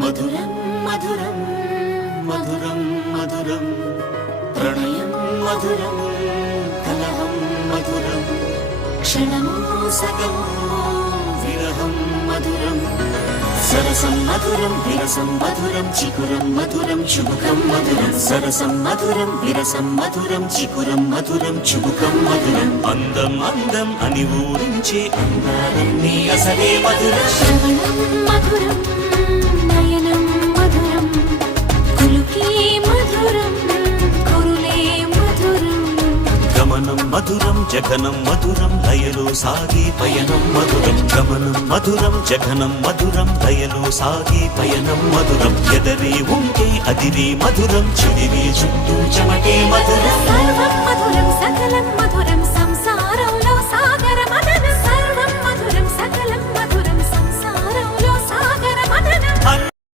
మధురం మధురం మధురం మధురం ప్రణయం మధురం కలహం మధురం క్షణము సగము విరహం మధురం సరసం మధురం విరసం మధురం చికురం మధురం చుబుకం మధురం సరసం మధురం విరసం మధురం చికురం మధురం చుబుకం మధురం అందం అందం అని ఊరించే అందాలన్నీ అసలే మధురం శ్రవణం మధురం నయనం మధురం కులుకే మధురం కురులే మధురం గమనం మధురం జగనం మధురం లయలో సాగే పయనం మధురం గమనం మధురం జగనం మధురం లయలో సాగే పయనం మధురం ఎదరే ఉంటే అదిరే మధురం చెదిరే చుట్టూ చెమటే మధురం సర్వం మధురం సకలం మధురం